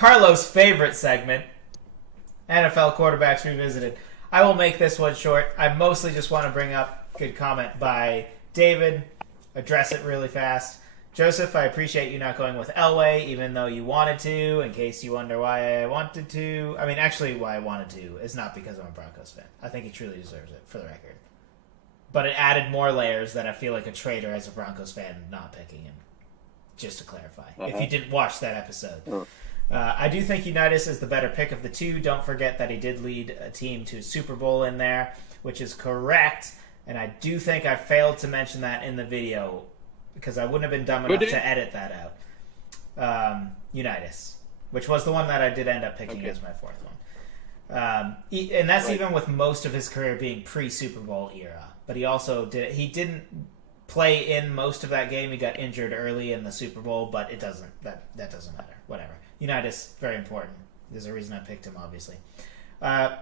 Carlo's favorite segment, NFL Quarterbacks Revisited. I will make this one short. I mostly just want to bring up a good comment by David, address it really fast. Joseph, I appreciate you not going with Elway, even though you wanted to, in case you wonder why I wanted to. I mean, actually, why I wanted to is not because I'm a Broncos fan. I think he truly deserves it, for the record. But it added more layers that I feel like a traitor as a Broncos fan not picking him. Just to clarify, if you didn't watch that episode. I do think Unitas is the better pick of the two. Don't forget that he did lead a team to a Super Bowl in there, which is correct. And I do think I failed to mention that in the video, because I wouldn't have been dumb enough to edit that out. Unitas, which was the one that I did end up picking as my fourth one. And that's even with most of his career being pre-Super Bowl era. But he didn't play in most of that game. He got injured early in the Super Bowl, but that doesn't matter. Whatever. Unitas, very important. There's a reason I picked him, obviously. I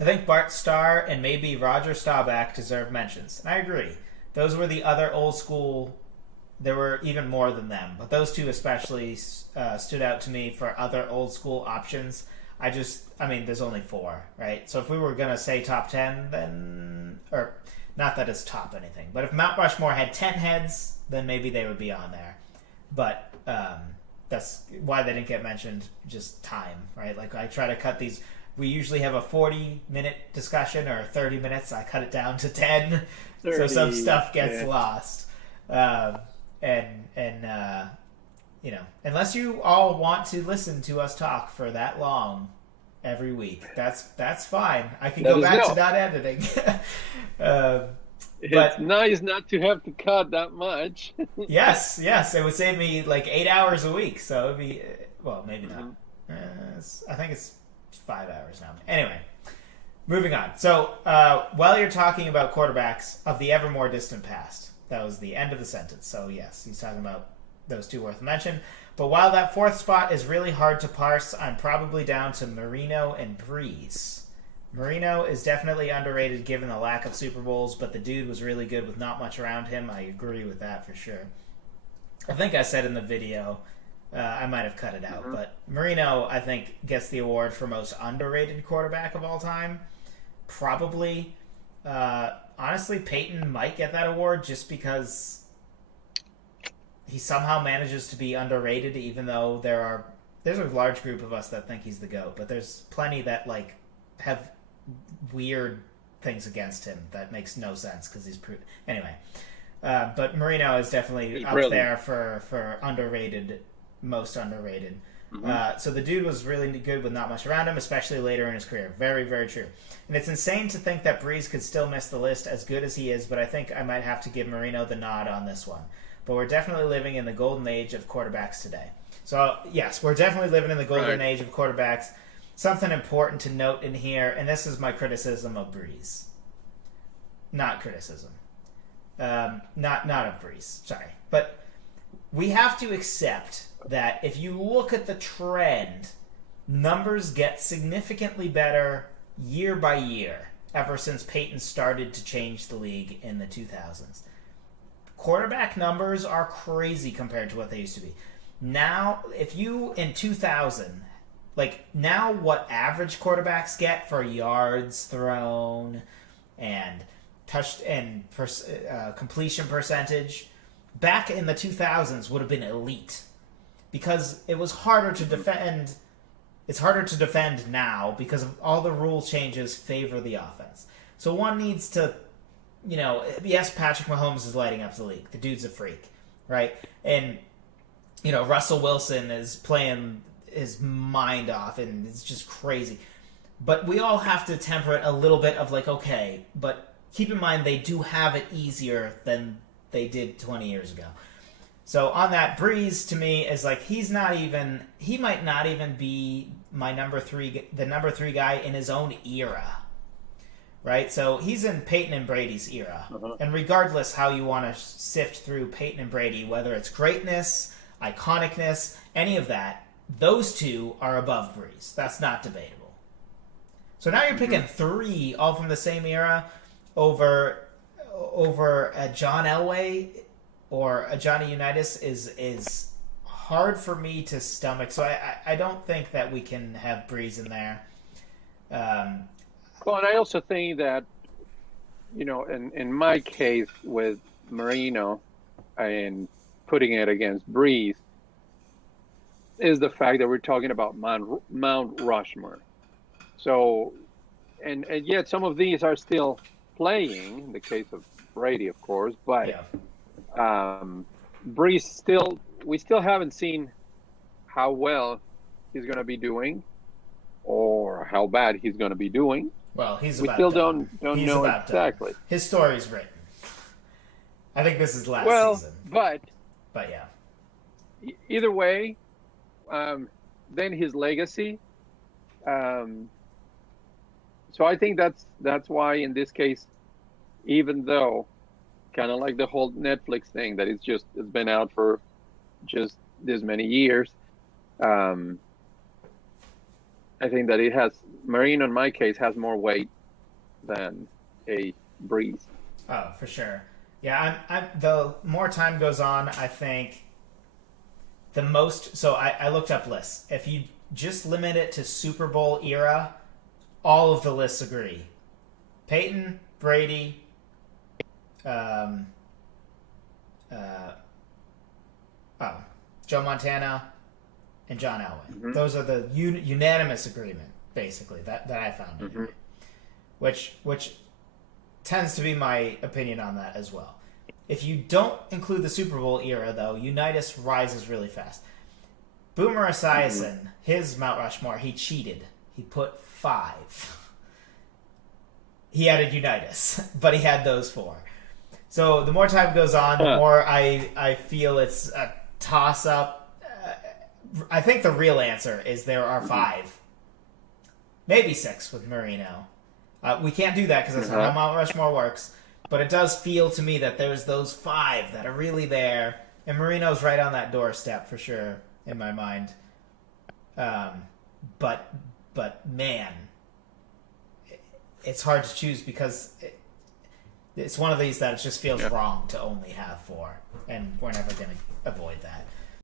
think Bart Starr and maybe Roger Staubach deserve mentions. And I agree. Those were the other old school. There were even more than them, but those two especially stood out to me for other old school options. There's only 4, right? So if we were going to say top 10, then, or not that it's top anything, but if Mount Rushmore had 10 heads, then maybe they would be on there. But that's why they didn't get mentioned, just time, right? Like I try to cut these. We usually have a 40-minute discussion or 30 minutes. I cut it down to 10. 30, so some stuff gets lost. Unless you all want to listen to us talk for that long every week, that's fine. I can go back to not editing. It's nice not to have to cut that much. yes, it would save me like 8 hours a week. So it would be, well, maybe not. I think it's 5 hours now. Anyway. Moving on. So, while you're talking about quarterbacks of the ever more distant past, that was the end of the sentence. So, yes, he's talking about those two worth mention. But while that fourth spot is really hard to parse, I'm probably down to Marino and Breeze. Marino is definitely underrated given the lack of Super Bowls, but the dude was really good with not much around him. I agree with that for sure. I think I said in the video, I might have cut it out, but Marino, I think, gets the award for most underrated quarterback of all time. Probably. Honestly, Peyton might get that award just because he somehow manages to be underrated, even though there's a large group of us that think he's the GOAT, but there's plenty that have weird things against him that makes no sense because he's anyway. But Marino is definitely up there for underrated, most underrated. So the dude was really good with not much around him, especially later in his career. Very, very true. And it's insane to think that Breeze could still miss the list as good as he is, but I think I might have to give Marino the nod on this one. But we're definitely living in the golden age of quarterbacks today. So, yes, we're definitely living in the golden age of quarterbacks. Something important to note in here, and this is my criticism of Breeze. Not criticism. Not of Breeze, sorry. But we have to accept that if you look at the trend, numbers get significantly better year by year ever since Peyton started to change the league in the 2000s. Quarterback numbers are crazy compared to what they used to be. Now, if you, in 2000, now what average quarterbacks get for yards thrown and completion percentage, back in the 2000s would have been elite. Because it was harder to defend. It's harder to defend now because of all the rule changes favor the offense. So one needs to, yes, Patrick Mahomes is lighting up the league. The dude's a freak, right? And, Russell Wilson is playing his mind off and it's just crazy. But we all have to temper it a little bit of okay, but keep in mind they do have it easier than they did 20 years ago. So on that, Breeze to me is he might not even be the number 3 guy in his own era, right? So he's in Peyton and Brady's era. And regardless how you want to sift through Peyton and Brady, whether it's greatness, iconicness, any of that, those two are above Breeze. That's not debatable. So now you're picking 3 all from the same era over a John Elway or a Johnny Unitas is hard for me to stomach. So I don't think that we can have Breeze in there. Well, and I also think that, in my case with Marino and putting it against Breeze is the fact that we're talking about Mount Rushmore. So, and yet some of these are still playing, in the case of Brady, of course, but Breeze we still haven't seen how well he's going to be doing or how bad he's going to be doing. Well, we still don't know exactly. His story's written. I think this is last season. But yeah. Either way, then his legacy. So I think that's why in this case, even though kind of like the whole Netflix thing that it's been out for just this many years, I think that Marino in my case has more weight than a Breeze. Oh, for sure. Yeah, the more time goes on, I think the most. So I looked up lists. If you just limit it to Super Bowl era, all of the lists agree. Peyton, Brady, Joe Montana, and John Elway. Mm-hmm. Those are the unanimous agreement, basically, that I found. Mm-hmm. Which tends to be my opinion on that as well. If you don't include the Super Bowl era, though, Unitas rises really fast. Boomer Esiason, his Mount Rushmore, he cheated. He put 5. He added Unitas, but he had those 4. So the more time goes on, the more I feel it's a toss-up. I think the real answer is there are 5. Maybe 6 with Marino. We can't do that because that's not how Mount Rushmore works. But it does feel to me that there's those 5 that are really there. And Marino's right on that doorstep for sure in my mind. But man, it's hard to choose because it's one of these that it just feels wrong to only have 4. And we're never going to avoid that.